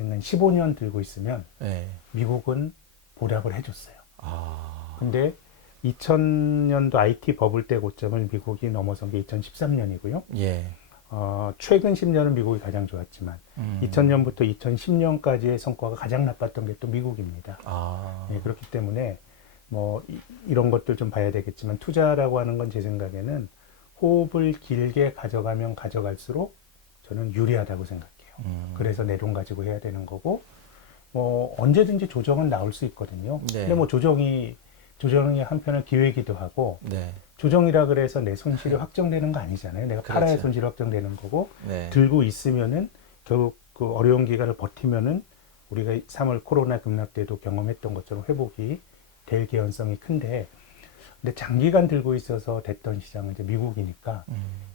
생각엔 15년 들고 있으면 예. 미국은 보답을 해줬어요. 아. 근데 2000년도 IT 버블 때 고점을 미국이 넘어선 게 2013년이고요. 예. 최근 10년은 미국이 가장 좋았지만 2000년부터 2010년까지의 성과가 가장 나빴던 게 또 미국입니다. 아. 예, 그렇기 때문에 뭐 이런 것들 좀 봐야 되겠지만 투자라고 하는 건 제 생각에는 호흡을 길게 가져가면 가져갈수록 저는 유리하다고 생각해요. 그래서 내 돈 가지고 해야 되는 거고 뭐 언제든지 조정은 나올 수 있거든요. 네. 근데 뭐 조정이 한편은 기회이기도 하고 네. 조정이라 그래서 내 손실이 확정되는 거 아니잖아요. 내가 팔아야 그렇죠. 손실이 확정되는 거고 네. 들고 있으면은 결국 그 어려운 기간을 버티면은 우리가 3월 코로나 급락 때도 경험했던 것처럼 회복이 될 개연성이 큰데 근데 장기간 들고 있어서 됐던 시장은 이제 미국이니까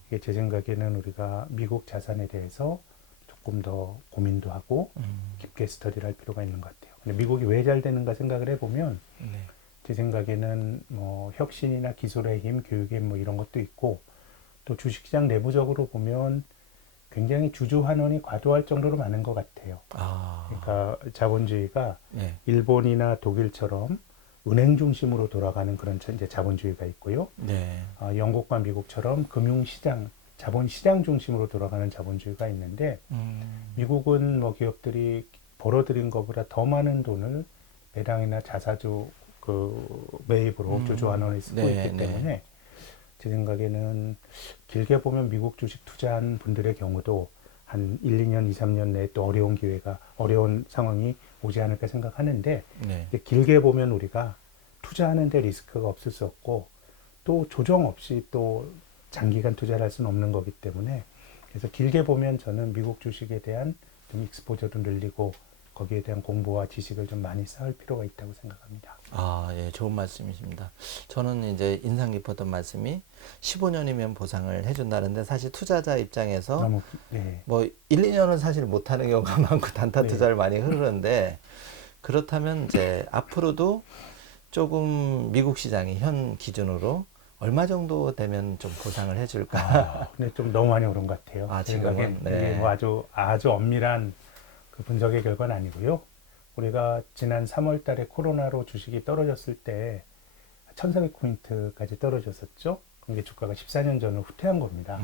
이게 제 생각에는 우리가 미국 자산에 대해서 조금 더 고민도 하고 깊게 스터디를 할 필요가 있는 것 같아요. 근데 미국이 왜 잘 되는가 생각을 해보면 네. 제 생각에는 뭐 혁신이나 기술의 힘, 교육의 힘 뭐 이런 것도 있고 또 주식시장 내부적으로 보면 굉장히 주주 환원이 과도할 정도로 많은 것 같아요. 아. 그러니까 자본주의가 예. 일본이나 독일처럼 은행 중심으로 돌아가는 그런 이제 자본주의가 있고요. 네. 영국과 미국처럼 금융시장, 자본시장 중심으로 돌아가는 자본주의가 있는데 미국은 뭐 기업들이 벌어들인 것보다 더 많은 돈을 배당이나 자사주 그 매입으로 주주 환원에 쓰고 네, 있기 네. 때문에 제 생각에는 길게 보면 미국 주식 투자한 분들의 경우도 한 1, 2년, 2, 3년 내에 또 어려운 상황이 오지 않을까 생각하는데 네. 길게 보면 우리가 투자하는데 리스크가 없을 수 없고 또 조정 없이 또 장기간 투자를 할 수는 없는 거기 때문에 그래서 길게 보면 저는 미국 주식에 대한 좀 익스포저도 늘리고 거기에 대한 공부와 지식을 좀 많이 쌓을 필요가 있다고 생각합니다. 아, 예, 좋은 말씀이십니다. 저는 이제 인상 깊었던 말씀이 15년이면 보상을 해준다는데 사실 투자자 입장에서 네. 뭐 1, 2년은 사실 못하는 경우가 많고 단타 네. 투자를 많이 흐르는데 그렇다면 이제 앞으로도 조금 미국 시장이 현 기준으로 얼마 정도 되면 좀 보상을 해줄까? 근데 좀 너무 많이 오른 것 같아요. 아, 생각엔 지금은? 네. 이게 뭐 아주 엄밀한 그 분석의 결과는 아니고요. 우리가 지난 3월 달에 코로나로 주식이 떨어졌을 때 1,400포인트까지 떨어졌었죠. 그게 주가가 14년 전을 후퇴한 겁니다.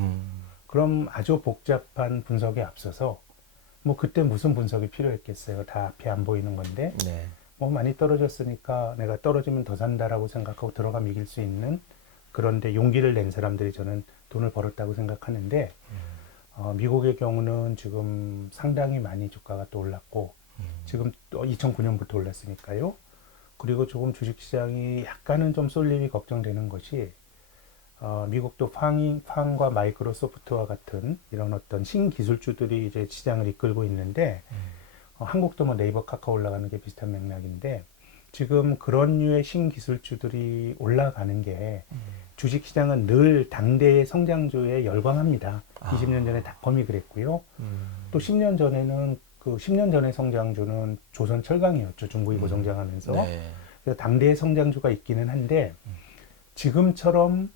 그럼 아주 복잡한 분석에 앞서서 뭐 그때 무슨 분석이 필요했겠어요. 다 앞에 안 보이는 건데 네. 뭐 많이 떨어졌으니까 내가 떨어지면 더 산다라고 생각하고 들어가면 이길 수 있는 그런데 용기를 낸 사람들이 저는 돈을 벌었다고 생각하는데 미국의 경우는 지금 상당히 많이 주가가 또 올랐고 지금 또 2009년부터 올랐으니까요. 그리고 조금 주식시장이 약간은 좀 쏠림이 걱정되는 것이 미국도 팡과 마이크로소프트와 같은 이런 어떤 신기술주들이 이제 시장을 이끌고 있는데 한국도 뭐 네이버 카카오 올라가는 게 비슷한 맥락인데 지금 그런 류의 신기술주들이 올라가는 게 주식시장은 늘 당대의 성장주에 열광합니다. 20년 전에 닷컴이 그랬고요. 또 10년 전에는 그 10년 전의 성장주는 조선철강이었죠. 중국이 고성장하면서. 네. 그래서 당대의 성장주가 있기는 한데 지금처럼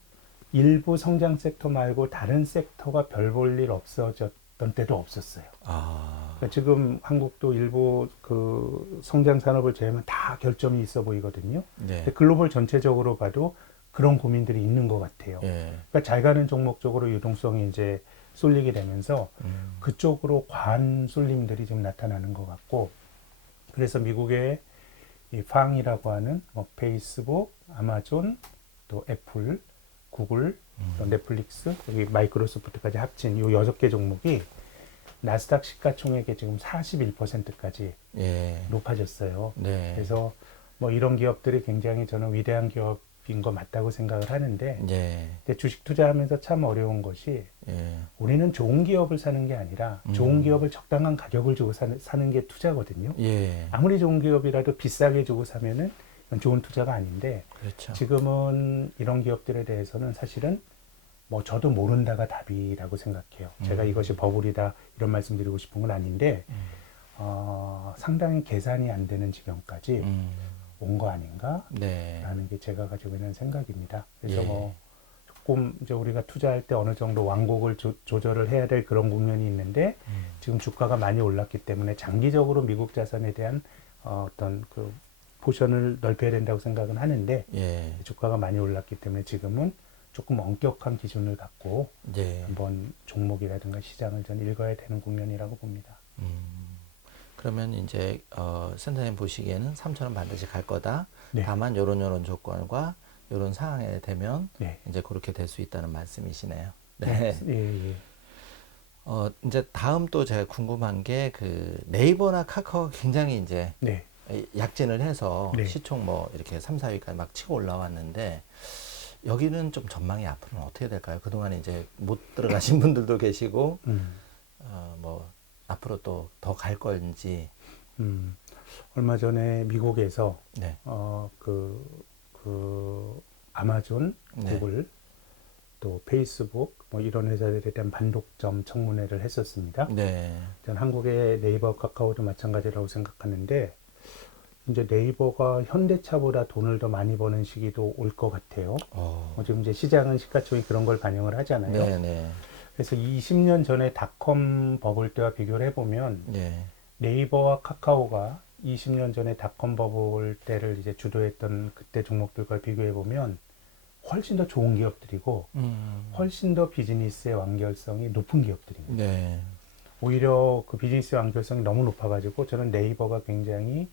일부 성장 섹터 말고 다른 섹터가 별 볼 일 없어졌던 때도 없었어요. 아. 그러니까 지금 한국도 일부 그 성장 산업을 제외하면 다 결점이 있어 보이거든요. 네. 근데 글로벌 전체적으로 봐도 그런 고민들이 있는 것 같아요. 예. 그러니까 잘 가는 종목 쪽으로 유동성이 이제 쏠리게 되면서 그쪽으로 과한 쏠림들이 좀 나타나는 것 같고 그래서 미국의 이 팡이라고 하는 뭐 페이스북, 아마존, 또 애플, 구글, 또 넷플릭스, 여기 마이크로소프트까지 합친 이 6개 종목이 나스닥 시가총액의 지금 41%까지 예. 높아졌어요. 네. 그래서 뭐 이런 기업들이 굉장히 저는 위대한 기업인 거 맞다고 생각을 하는데 예. 근데 주식 투자하면서 참 어려운 것이 예. 우리는 좋은 기업을 사는 게 아니라 좋은 기업을 적당한 가격을 주고 사는 게 투자거든요. 예. 아무리 좋은 기업이라도 비싸게 주고 사면은 이건 좋은 투자가 아닌데 그렇죠. 지금은 이런 기업들에 대해서는 사실은 뭐 저도 모른다가 답이라고 생각해요. 제가 이것이 버블이다 이런 말씀드리고 싶은 건 아닌데 상당히 계산이 안 되는 지경까지 온 거 아닌가? 네. 라는 게 제가 가지고 있는 생각입니다. 그래서 예. 뭐 조금 이제 우리가 투자할 때 어느 정도 완곡을 조절을 해야 될 그런 국면이 있는데 지금 주가가 많이 올랐기 때문에 장기적으로 미국 자산에 대한 어떤 그 포션을 넓혀야 된다고 생각은 하는데 예. 주가가 많이 올랐기 때문에 지금은 조금 엄격한 기준을 갖고 예. 한번 종목이라든가 시장을 전 읽어야 되는 국면이라고 봅니다. 그러면 이제 센터님 보시기에는 3,000원 반드시 갈 거다. 네. 다만 요런 조건과 요런 상황에 되면 네. 이제 그렇게 될 수 있다는 말씀이시네요. 네. 네. 예, 예. 이제 다음 또 제가 궁금한 게 그 네이버나 카카오가 굉장히 이제 네. 약진을 해서 네. 시총 뭐 이렇게 3, 4위까지 막 치고 올라왔는데 여기는 좀 전망이 앞으로는 어떻게 될까요? 그동안 이제 못 들어가신 분들도 계시고 뭐 앞으로 또 더 갈 건지. 얼마 전에 미국에서 네. 그 아마존, 네. 구글, 또 페이스북 뭐 이런 회사들에 대한 반독점 청문회를 했었습니다. 네. 전 한국의 네이버, 카카오도 마찬가지라고 생각하는데 이제 네이버가 현대차보다 돈을 더 많이 버는 시기도 올 것 같아요. 지금 이제 시장은 시가총이 그런 걸 반영을 하잖아요. 네, 네. 그래서 20년 전에 닷컴 버블 때와 비교를 해보면 네. 네이버와 카카오가 20년 전에 닷컴 버블 때를 이제 주도했던 그때 종목들과 비교해 보면 훨씬 더 좋은 기업들이고 훨씬 더 비즈니스의 완결성이 높은 기업들입니다. 네. 오히려 그 비즈니스 완결성이 너무 높아가지고 저는 네이버가 굉장히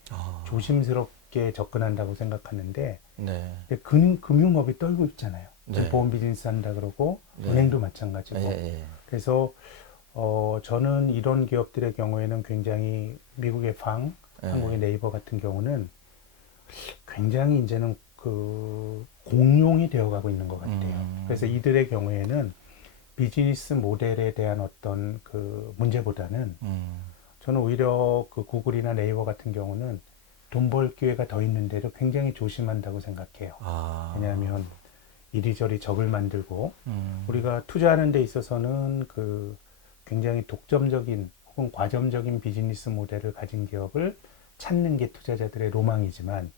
조심스럽게 접근한다고 생각하는데 네. 금융업이 떨고 있잖아요. 네. 보험 비즈니스 한다 그러고 네. 은행도 마찬가지고. 예. 그래서 저는 이런 기업들의 경우에는 굉장히 미국의 한국의 네이버 같은 경우는 굉장히 이제는 그 공룡이 되어가고 있는 것 같아요. 그래서 이들의 경우에는 비즈니스 모델에 대한 어떤 그 문제보다는 저는 오히려 그 구글이나 네이버 같은 경우는 돈 벌 기회가 더 있는데도 굉장히 조심한다고 생각해요. 왜냐하면 이리저리 적을 만들고 우리가 투자하는 데 있어서는 그 굉장히 독점적인 혹은 과점적인 비즈니스 모델을 가진 기업을 찾는 게 투자자들의 로망이지만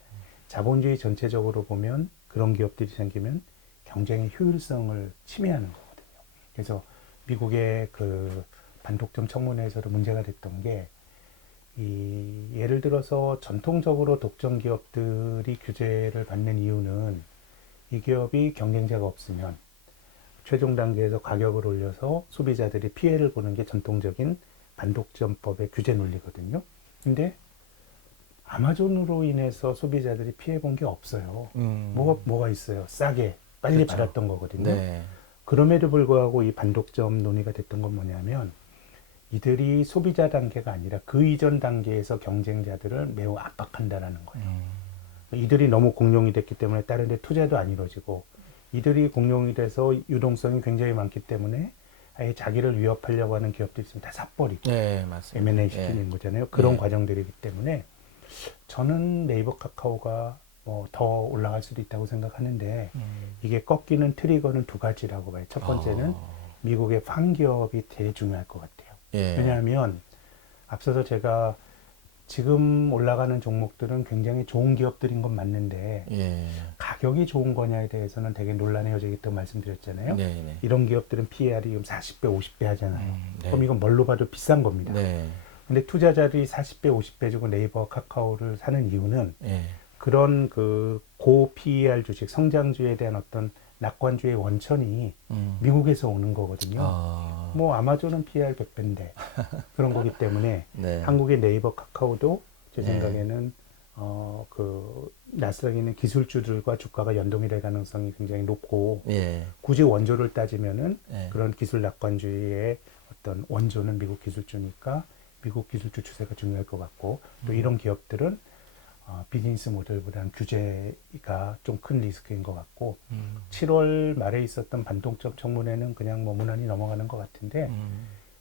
자본주의 전체적으로 보면 그런 기업들이 생기면 경쟁의 효율성을 침해하는 거거든요. 그래서 미국의 그 반독점 청문회에서도 문제가 됐던 게 예를 들어서 전통적으로 독점 기업들이 규제를 받는 이유는 이 기업이 경쟁자가 없으면 최종 단계에서 가격을 올려서 소비자들이 피해를 보는 게 전통적인 반독점법의 규제 논리거든요. 근데 아마존으로 인해서 소비자들이 피해 본 게 없어요. 뭐가 있어요? 싸게 빨리 그렇죠. 받았던 거거든요. 네. 그럼에도 불구하고 이 반독점 논의가 됐던 건 뭐냐면 이들이 소비자 단계가 아니라 그 이전 단계에서 경쟁자들을 매우 압박한다라는 거예요. 이들이 너무 공룡이 됐기 때문에 다른 데 투자도 안 이루어지고 이들이 공룡이 돼서 유동성이 굉장히 많기 때문에 아예 자기를 위협하려고 하는 기업들이 있으면 다 사버리고 네, 맞습니다. M&A 시키는 거잖아요. 그런 네. 과정들이기 때문에 저는 네이버 카카오가 뭐 더 올라갈 수도 있다고 생각하는데 이게 꺾이는 트리거는 두 가지라고 봐요. 첫 번째는 미국의 기업이 되게 중요할 것 같아요. 예. 왜냐하면 앞서서 제가 지금 올라가는 종목들은 굉장히 좋은 기업들인 건 맞는데 예. 가격이 좋은 거냐에 대해서는 되게 논란의 여지가 있다고 말씀드렸잖아요. 네, 네. 이런 기업들은 PER이 지금 40배, 50배 하잖아요. 네. 그럼 이건 뭘로 봐도 비싼 겁니다. 네. 근데 투자자들이 40배, 50배 주고 네이버, 카카오를 사는 이유는 예. 그런 그 고 PER 주식, 성장주에 대한 어떤 낙관주의 원천이 미국에서 오는 거거든요. 뭐 아마존은 PER 100배인데 그런 거기 때문에 네. 한국의 네이버, 카카오도 제 네. 생각에는 그 나스닥에 있는 기술주들과 주가가 연동이 될 가능성이 굉장히 높고 예. 굳이 원조를 따지면은 예. 그런 기술 낙관주의의 어떤 원조는 미국 기술주니까 미국 기술주 추세가 중요할 것 같고 또 이런 기업들은 비즈니스 모델보다는 규제가 좀 큰 리스크인 것 같고 7월 말에 있었던 반독점 청문회는 그냥 뭐 무난히 넘어가는 것 같은데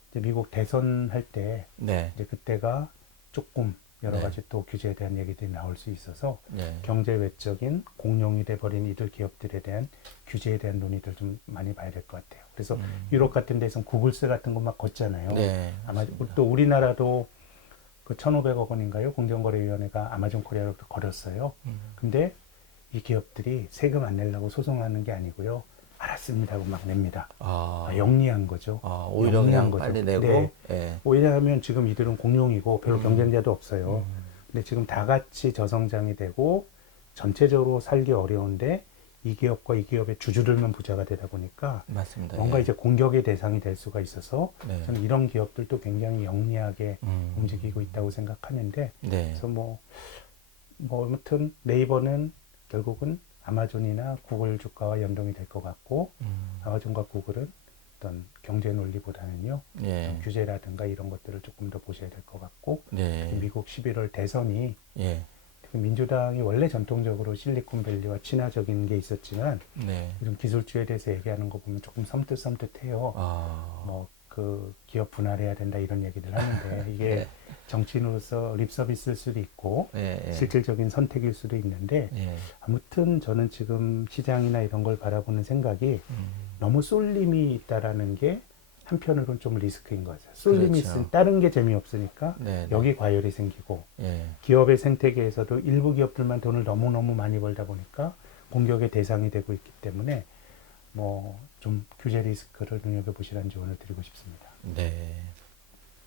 이제 미국 대선 할 때 네. 이제 그때가 조금 여러 네. 가지 또 규제에 대한 얘기들이 나올 수 있어서 네. 경제 외적인 공룡이 돼버린 이들 기업들에 대한 규제에 대한 논의들 좀 많이 봐야 될 것 같아요. 그래서 유럽 같은 데서는 구글세 같은 거 막 걷잖아요. 네. 아마 맞습니다. 또 우리나라도 그 1,500억 원인가요? 공정거래위원회가 아마존 코리아로 걸었어요. 근데 이 기업들이 세금 안 내려고 소송하는 게 아니고요. 알았습니다 하고 막 냅니다. 아, 영리한 거죠. 오히려 영리한 그냥 빨리 거죠. 내고. 네. 예. 왜냐하면 지금 이들은 공룡이고 별로 경쟁자도 없어요. 음. 근데 지금 다 같이 저성장이 되고 전체적으로 살기 어려운데 이 기업과 이 기업의 주주들만 부자가 되다 보니까 맞습니다. 뭔가 예. 이제 공격의 대상이 될 수가 있어서 네. 저는 이런 기업들도 굉장히 영리하게 움직이고 있다고 생각하는데 네. 그래서 아무튼 네이버는 결국은 아마존이나 구글 주가와 연동이 될 것 같고 아마존과 구글은 어떤 경제 논리보다는요 예. 규제라든가 이런 것들을 조금 더 보셔야 될 것 같고 네. 미국 11월 대선이 예. 민주당이 원래 전통적으로 실리콘밸리와 친화적인 게 있었지만 네. 요즘 기술주에 대해서 얘기하는 거 보면 조금 섬뜩섬뜩해요. 아. 그 기업 분할해야 된다 이런 얘기들 하는데 이게 네. 정치인으로서 립서비스일 수도 있고 예. 예. 실질적인 선택일 수도 있는데 예. 아무튼 저는 지금 시장이나 이런 걸 바라보는 생각이 너무 쏠림이 있다라는 게 한편으로는 좀 리스크인 거죠. 쏠림이 그렇죠. 있으면 다른 게 재미없으니까 네. 여기 과열이 생기고 예. 기업의 생태계에서도 일부 기업들만 돈을 너무너무 많이 벌다 보니까 공격의 대상이 되고 있기 때문에 좀 규제 리스크를 눈여겨보시라는 조언을 드리고 싶습니다. 네.